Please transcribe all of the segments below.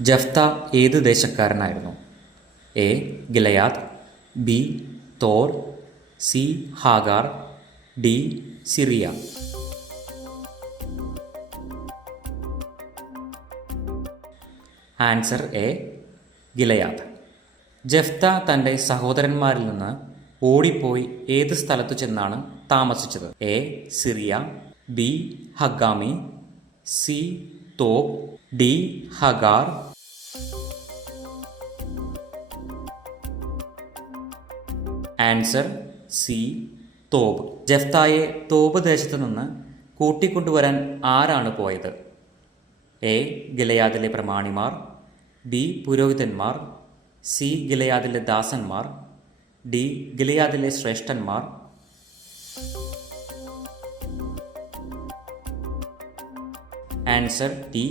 ജഫ്ത ഏത് ദേശക്കാരനായിരുന്നു? A. Gilead, B. തോർ, C. Hagar, D. Syria. Answer A. Gilead. Jephthah തൻ്റെ സഹോദരന്മാരിൽ നിന്ന് ഓടിപ്പോയി ഏത് സ്ഥലത്തു ചെന്നാണ് താമസിച്ചത്? എ. Syria, B. ഹഗ്ഗാമി, C. Tob, D. Hagar. Answer C. Tob. ജഫ്തായെ തോബ് ദേശത്ത് നിന്ന് കൂട്ടിക്കൊണ്ടുവരാൻ ആരാണ് പോയത്? എ. ഗിലയാദിലെ പ്രമാണിമാർ, ബി. പുരോഹിതന്മാർ, സി. ഗിലയാദിലെ ദാസന്മാർ, ഡി. ഗിലയാദിലെ ശ്രേഷ്ഠന്മാർ. Answer D.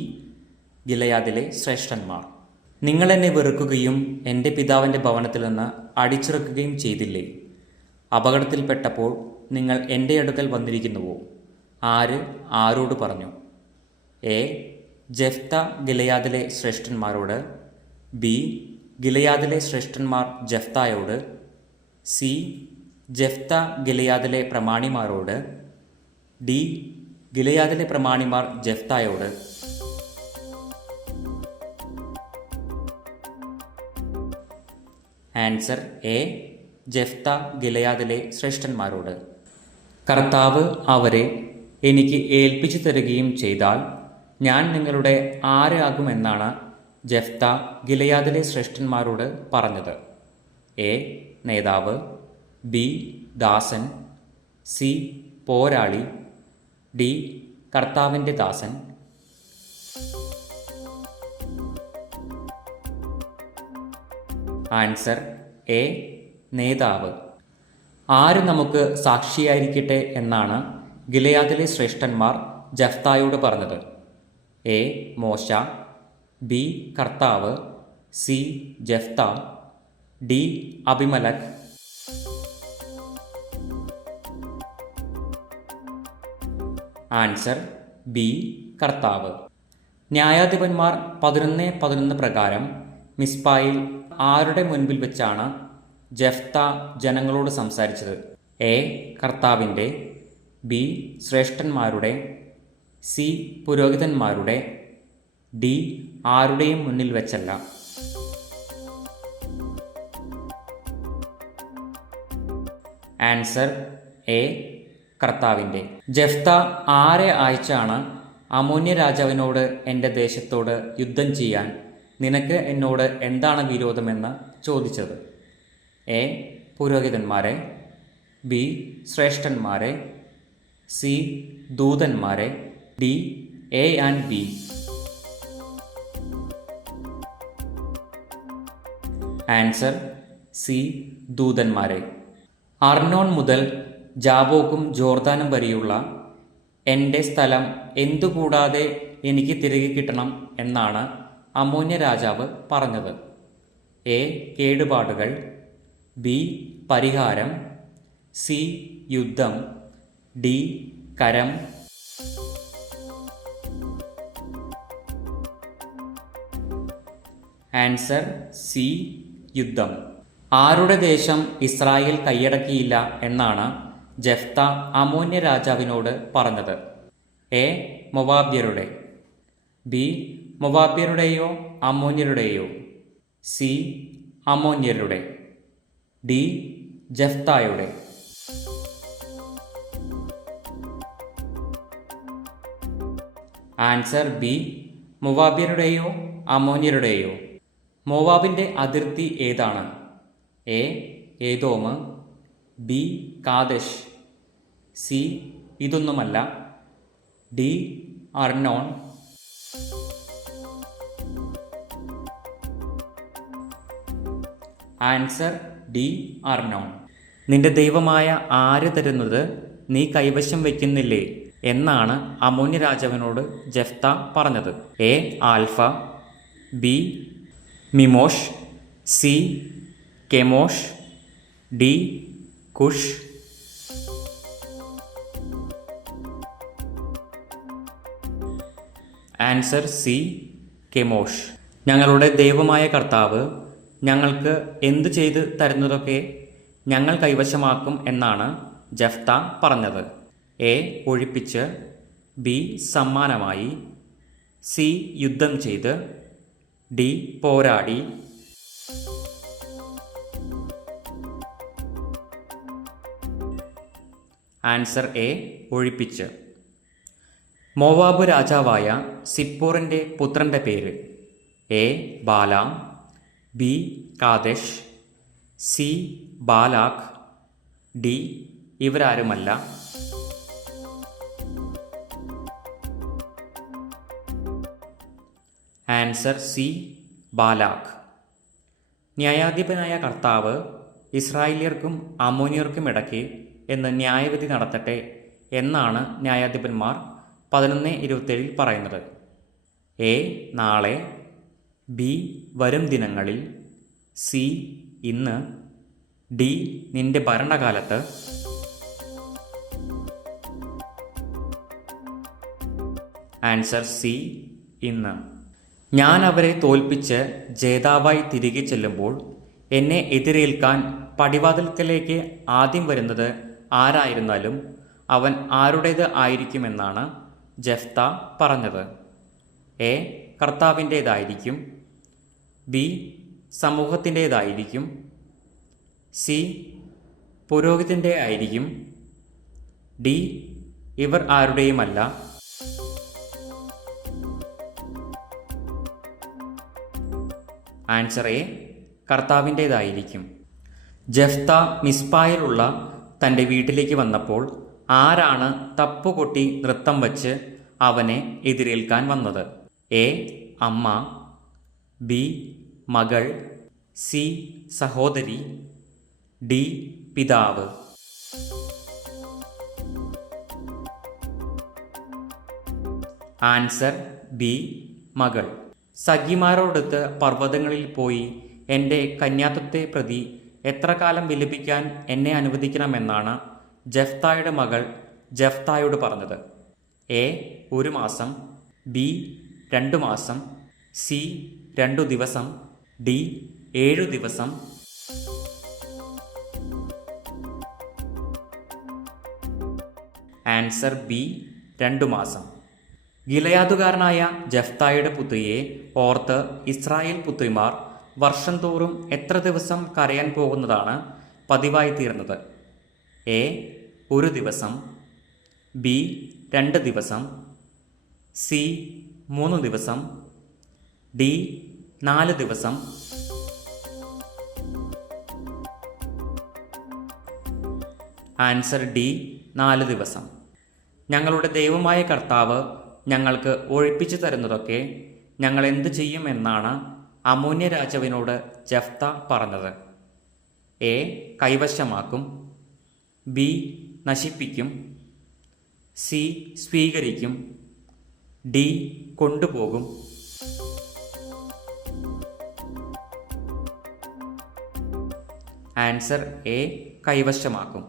ഗിലയാദിലെ ശ്രേഷ്ഠന്മാർ. നിങ്ങൾ എന്നെ വെറുക്കുകയും എൻ്റെ പിതാവിൻ്റെ ഭവനത്തിൽ നിന്ന് അടിച്ചിറക്കുകയും ചെയ്തില്ലേ? അപകടത്തിൽപ്പെട്ടപ്പോൾ നിങ്ങൾ എൻ്റെ അടുക്കൽ വന്നിരിക്കുന്നുവോ? ആര് ആരോട് പറഞ്ഞു? എ. ജഫ്ത ഗിലയാദിലെ ശ്രേഷ്ഠന്മാരോട്, ബി. ഗിലയാദിലെ ശ്രേഷ്ഠന്മാർ ജഫ്തായോട്, സി. ജഫ്ത ഗിലയാദിലെ പ്രമാണിമാരോട്, ഡി. ഗിലയാദിലെ പ്രമാണിമാർ ജഫ്തായോട്. Answer A. ജഫ്ത ഗിലയാദിലെ ശ്രേഷ്ഠന്മാരോട്. കർത്താവ് അവരെ എനിക്ക് ഏൽപ്പിച്ചു തരികയും ചെയ്താൽ ഞാൻ നിങ്ങളുടെ ആരാകുമെന്നാണ് ജഫ്ത ഗിലയാദിലെ ശ്രേഷ്ഠന്മാരോട് പറഞ്ഞത്? എ. നേതാവ്, ബി. ദാസൻ, സി. പോരാളി, ഡി. കർത്താവിൻ്റെ ദാസൻ. Answer A. നേതാവ്. ആര് നമുക്ക് സാക്ഷിയായിരിക്കട്ടെ എന്നാണ് ഗിലയാദിലെ ശ്രേഷ്ഠന്മാർ ജഫ്തായോട് പറഞ്ഞത്? എ. മോശ, ബി. കർത്താവ്, C. Jephthah, D. Abimelech. Answer B. കർത്താവ്. ന്യായാധിപന്മാർ 11:11 പ്രകാരം മിസ്പായിൽ ആരുടെ മുൻപിൽ വെച്ചാണ് ജഫ്ത ജനങ്ങളോട് സംസാരിച്ചത്? എ. കർത്താവിൻ്റെ, ബി. ശ്രേഷ്ഠന്മാരുടെ, സി. പുരോഹിതന്മാരുടെ, ഡി. ആരുടെയും മുന്നിൽ വെച്ചല്ല. Answer A. കർത്താവിൻ്റെ. ജഫ്ത ആരെ അയച്ചാണ് അമോന്യ രാജാവിനോട് എൻ്റെ ദേശത്തോട് യുദ്ധം ചെയ്യാൻ നിനക്ക് എന്നോട് എന്താണ് വിരോധമെന്ന് ചോദിച്ചത്? എ. പുരോഹിതന്മാരെ, ബി. ശ്രേഷ്ഠന്മാരെ, സി. ദൂതന്മാരെ, D. A and B. Answer C. ദൂതന്മാരെ. അർണോൺ മുതൽ ജാബോക്കും ജോർദാനും വരെയുള്ള എൻ്റെ സ്ഥലം എന്തുകൂടാതെ എനിക്ക് തിരികെ കിട്ടണം എന്നാണ് അമോന്യ രാജാവ് പറഞ്ഞത്? എ. കേടുപാടുകൾ, ബി. പരിഹാരം, സി. യുദ്ധം, ഡി. കരം. Answer C. യുദ്ധം. ആരുടെ ദേശം ഇസ്രായേൽ കൈയടക്കിയില്ല എന്നാണ് ജഫ്ത അമോന്യ രാജാവിനോട് പറഞ്ഞത്? എ. മൊവാബ്യരുടെ, ബി. മൊവാബ്യരുടെയോ അമോന്യരുടെയോ, സി. അമോന്യരുടെ, ഡി. ജഫ്തായുടെ. Answer B. മൊവാബ്യരുടെയോ അമോന്യരുടെയോ. മോവാബിൻ്റെ അതിർത്തി ഏതാണ്? A. Edom, B. Kadesh, C. ഇതൊന്നുമല്ല, D. Arnon. Answer D. Arnon. നിന്റെ ദൈവമായ ആര് തരുന്നത് നീ കൈവശം വയ്ക്കുന്നില്ലേ എന്നാണ് അമോന്യ രാജാവിനോട് ജഫ്ത പറഞ്ഞത്? എ. Alpha, B. മിമോഷ്, C. Chemosh, D. Cush. Answer C. Chemosh. ഞങ്ങളുടെ ദൈവമായ കർത്താവ് ഞങ്ങൾക്ക് എന്തു ചെയ്ത് തരുന്നതൊക്കെ ഞങ്ങൾ കൈവശമാക്കും എന്നാണ് ജഫ്ത പറഞ്ഞത്. എ. ഒഴിപ്പിച്ച്, ബി. സമ്മാനമായി, സി. യുദ്ധം ചെയ്ത്, ഡി. പോരാടി. Answer A. ഒഴിപ്പിച്ച്. മോവാബ് രാജാവായ സിപ്പോറിൻ്റെ പുത്രൻ്റെ പേര്? A. Balaam, B. Kadesh, C. Balak, D. ഇവരാരുമല്ല. Answer C. ബാലാഖ്. ന്യായാധിപനായ കർത്താവ് ഇസ്രായേലിയർക്കും അമ്മോനിയർക്കും ഇടയ്ക്ക് എന്ന് ന്യായവിധി നടത്തട്ടെ എന്നാണ് ന്യായാധിപന്മാർ 11:27 പറയുന്നത്. എ. നാളെ, ബി. വരും ദിനങ്ങളിൽ, സി. ഇന്ന്, ഡി. നിന്റെ ഭരണകാലത്ത്. Answer C. ഇന്ന്. ഞാൻ അവരെ തോൽപ്പിച്ച് ജേതാവായി തിരികെ ചെല്ലുമ്പോൾ എന്നെ എതിരേൽക്കാൻ പടിവാതിൽക്കലേക്ക് ആദ്യം വരുന്നത് ആരായിരുന്നാലും അവൻ ആരുടേത് ആയിരിക്കുമെന്നാണ് ജഫ്ത പറഞ്ഞത്. എ. കർത്താവിൻ്റേതായിരിക്കും, ബി. സമൂഹത്തിൻ്റേതായിരിക്കും, സി. പുരോഹിതൻ്റെ ആയിരിക്കും, ഡി. ഇവർ ആരുടെയുമല്ല. Answer A. കർത്താവിൻ്റേതായിരിക്കും. ജഫ്ത മിസ്പായിലുള്ള തൻ്റെ വീട്ടിലേക്ക് വന്നപ്പോൾ ആരാണ് തപ്പുകൊട്ടി നൃത്തം വച്ച് അവനെ എതിരേൽക്കാൻ വന്നത്? എ. അമ്മ, ബി. മകൾ, സി. സഹോദരി, ഡി. പിതാവ്. Answer B. മകൾ. സഖിമാരോടൊത്ത് പർവ്വതങ്ങളിൽ പോയി എൻ്റെ കന്യാത്വത്തെ പ്രതി എത്ര കാലം വിലപിക്കാൻ എന്നെ അനുവദിക്കണമെന്നാണ് ജഫ്തായുടെ മകൾ ജഫ്തായോട് പറഞ്ഞത്? എ. 1 മാസം, ബി. 2 മാസം, സി. 2 ദിവസം, ഡി. 7 ദിവസം. Answer B. 2 മാസം. ഗിലയാദുകാരനായ ജഫ്തായുടെ പുത്രിയെ ഓർത്ത് ഇസ്രായേൽ പുത്രിമാർ വർഷം തോറും എത്ര ദിവസം കരയാൻ പോകുന്നതാണ് പതിവായി തീർന്നത്? എ. 1 ദിവസം, ബി. 2 ദിവസം, സി. 3 ദിവസം, ഡി. 4 ദിവസം. Answer D. 4 ദിവസം. ഞങ്ങളുടെ ദൈവമായ കർത്താവ് ഞങ്ങൾക്ക് ഒഴിപ്പിച്ചു തരുന്നതൊക്കെ ഞങ്ങൾ എന്തു ചെയ്യും എന്നാണ് അമ്മോന്യ രാജാവിനോട് ജഫ്ത പറഞ്ഞത്? എ. കൈവശമാക്കും, ബി. നശിപ്പിക്കും, സി. സ്വീകരിക്കും, ഡി. കൊണ്ടുപോകും. Answer A. കൈവശമാക്കും.